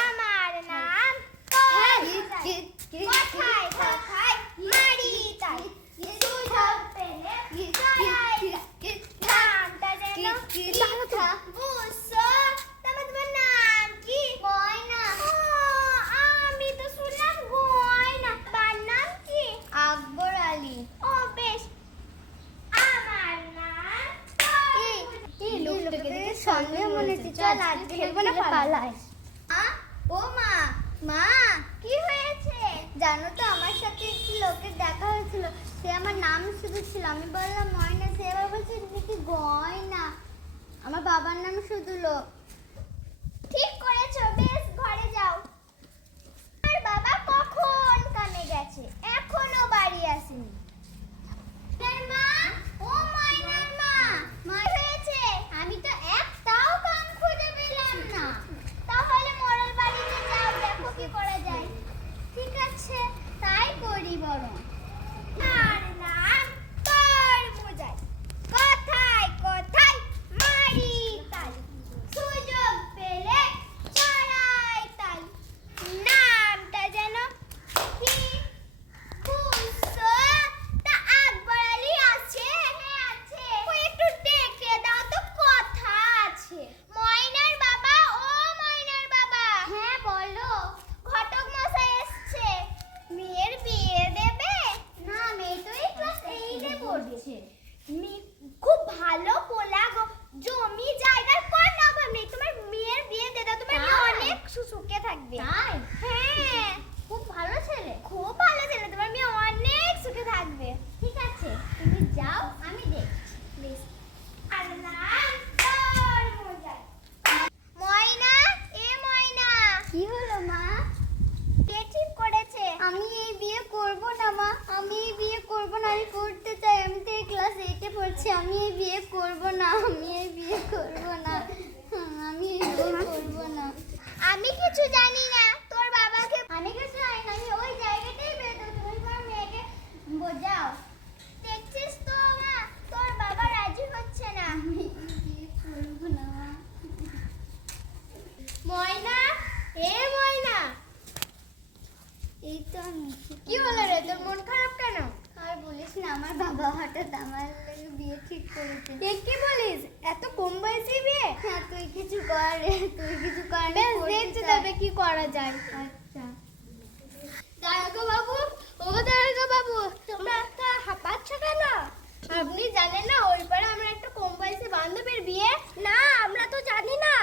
আমার নাম কোথায় কোথায় মারি তাই সুযোগ পেলে নামটা যেন বুঝছো। তোমার নাম কি? গয়না। আমি তো শুনলাম গয়না। তার নাম কি? আকবর আলী। ও বেশ। আমার নাম এই লোকটাকে দেখে সন্দেহ মনে হচ্ছে। চল আজ খেলবো না, পালাই। ও মা, মা কি হয়েছে? জানো তো আমার সাথে একটি লোকের দেখা হয়েছিল, সে আমার নাম শুধুছিল। আমি বললাম ময়না, সে আবার বলছে নাকি গয়না। আমার বাবার নাম শুধুলো। ঠিক করেছো, বেশ ঘরে যাও। আর বাবা কখন কামে গেছে, এখনো বাড়ি আসেনি। মা, ও ময়নার মা, মা হয়েছে? আমি তো একটাও কাম খুঁজে পেলাম না। তাহলে মোড়ল বাড়িতে যাও, দেখো কি করা যায়। ঠিক আছে, তাই করি বরং। আর নাম তরমুজাই। কোথায় কোথায় মারি তাই, সুযোগ পেলে ছড়াই তাই। নামটা যেন কি বুঝছো? তা আকবর আলী আছে? হ্যাঁ আছে। ও একটু ডেকে দাও তো, কথা আছে। ময়নার বাবা, ও ময়নার বাবা। হ্যাঁ বলো। ঘটক মশাই এসছে, মেয়ের বিয়ে দেবে? না, মেয়ে তো এই ক্লাস 8 এ পড়ছে। খুব ভালো পোলা গো, জমি জায়গার কোনো অভাব নেই। তোমার মেয়ের বিয়ে দিয়ে দাও, তোমার মেয়ে অনেক সুখে থাকবে। তাই? হ্যাঁ, খুব ভালো ছেলে, খুব ভালো ছেলে। তোমার মেয়ে অনেক সুখে থাকবে। ঠিক আছে, তুমি যাও, আমি দেখছি। বেশ। আল্লাহ তরমুজাই। ময়না, এ ময়না। কি হলো মা? কে ঠিক করেছে? আমি এই বিয়ে করব না মা, আমি এই বিয়ে করব না। আমি করতে চাই, আমি তো এই ক্লাস 8 এ পড়ছি। আমি এই বিয়ে করব না, আমি এই বিয়ে করব না, আমি এই বিয়ে করব না। আমি কিছু জানি না, তোর বাবাকে। আমি কিছু জানি না, আমি ওই জায়গাটাই বের দেবো। তুমি তোমার মেয়েকে বোঝাও। দেখছিস তো মা, তোর বাবা রাজি হচ্ছে না। আমি বিয়ে করব না। ময়না, এ ময়না। এই তো আমি। কি হলো রে, তোর মন খারাপ কেন? আর বলিস না, আমার বাবা হঠাৎ আমার লাগে বিয়ে ঠিক করেছে। কি বলিস, এত কম বয়সে বিয়ে? হ্যাঁ, তুই কিছু কর রে, তুই কিছু কর। বেশ, দেখছি তবে কি করা যায়। আচ্ছা। দারোগা বাবু, ও দারোগা বাবু, তোমরা একটা হাঁপাচ্ছ কেন? আপনি জানেন না ওই পাড়ে আমরা একটা কম বয়সী বান্ধবীর বিয়ে? না, আমরা তো জানি না।